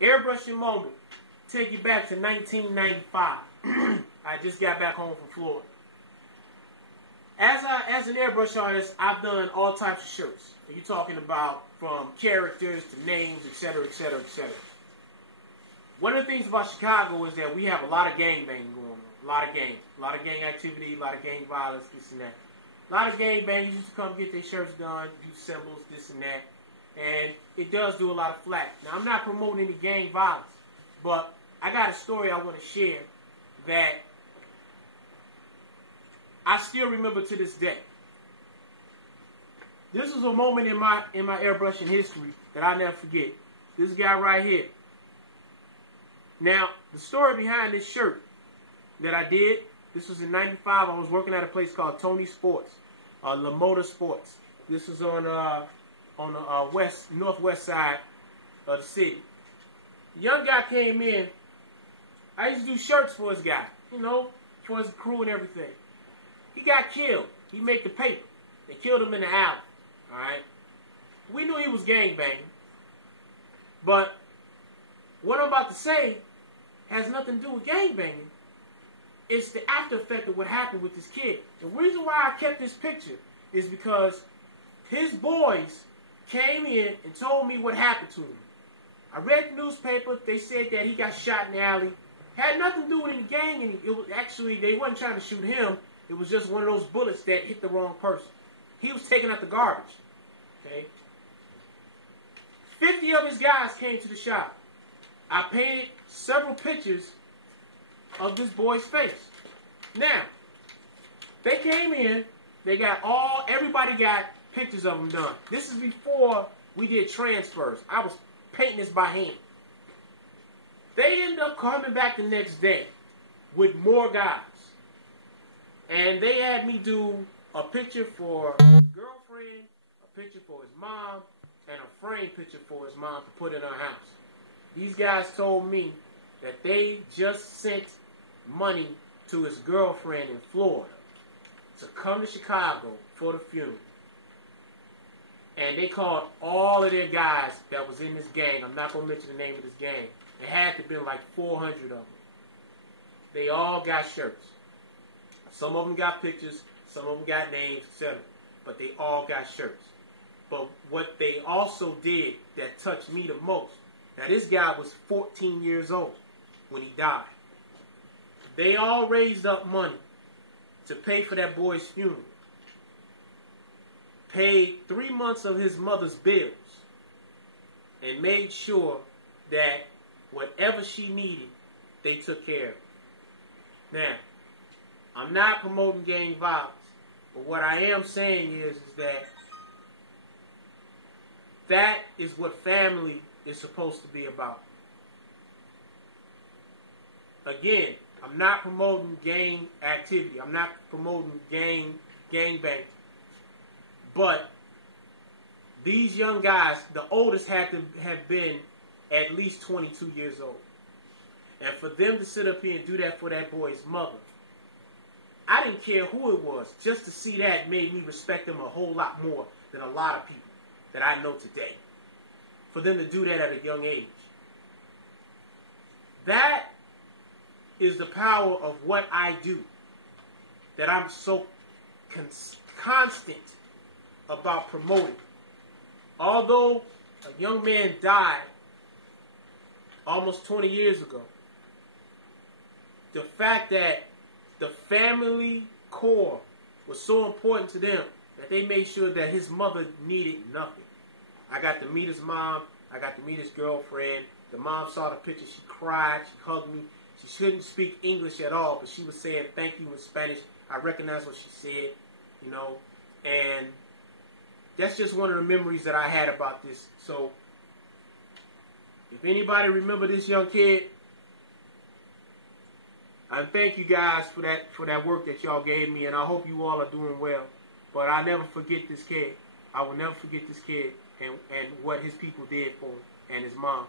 Airbrushing moment. Take you back to 1995. I just got back home from Florida. As an airbrush artist, I've done all types of shirts. You're talking about from characters to names, etc., etc., etc. One of the things about Chicago is that we have a lot of gang banging going on. A lot of gang activity, a lot of gang violence, this and that. A lot of gang bangers used to come get their shirts done, do symbols, this and that. And it does do a lot of flack. Now, I'm not promoting any gang violence, but I got a story I want to share that I still remember to this day. This was a moment in my airbrushing history that I'll never forget. This guy right here. Now, the story behind this shirt that I did, this was in 95. I was working at a place called Tony Sports, LaModa Sports. This was on the northwest side of the city. The young guy came in. I used to do shirts for his guy, you know, for his crew and everything. He got killed. He made the paper. They killed him in the alley. All right. We knew he was gangbanging, but what I'm about to say has nothing to do with gangbanging. It's the after effect of what happened with this kid. The reason why I kept this picture is because his boys came in and told me what happened to him. I read the newspaper. They said that he got shot in the alley. Had nothing to do with any gang, and it was actually, they wasn't trying to shoot him. It was just one of those bullets that hit the wrong person. He was taking out the garbage. Okay. 50 of his guys came to the shop. I painted several pictures of this boy's face. Now, they came in. They got everybody got pictures of them done. This is before we did transfers. I was painting this by hand. They ended up coming back the next day with more guys. And they had me do a picture for his girlfriend, a picture for his mom, and a frame picture for his mom to put in her house. These guys told me that they just sent money to his girlfriend in Florida to come to Chicago for the funeral. And they called all of their guys that was in this gang. I'm not going to mention the name of this gang. It had to have been like 400 of them. They all got shirts. Some of them got pictures, some of them got names, etc. But they all got shirts. But what they also did that touched me the most, now this guy was 14 years old when he died. They all raised up money to pay for that boy's funeral. Paid 3 months of his mother's bills. And made sure that whatever she needed, they took care of it. Now, I'm not promoting gang violence, but what I am saying is that is what family is supposed to be about. Again, I'm not promoting gang activity. I'm not promoting gang bang. But these young guys, the oldest had to have been at least 22 years old. And for them to sit up here and do that for that boy's mother, I didn't care who it was. Just to see that made me respect them a whole lot more than a lot of people that I know today. For them to do that at a young age. That is the power of what I do. That I'm so constant about promoting. Although a young man died almost 20 years ago, the fact that the family core was so important to them that they made sure that his mother needed nothing. I got to meet his mom. I got to meet his girlfriend. The mom saw the picture. She cried. She hugged me. She couldn't speak English at all, but she was saying thank you in Spanish. I recognized what she said, you know. And that's just one of the memories that I had about this. So, if anybody remember this young kid, I thank you guys for that work that y'all gave me, and I hope you all are doing well. But I'll never forget this kid. I will never forget this kid and what his people did for him and his mom.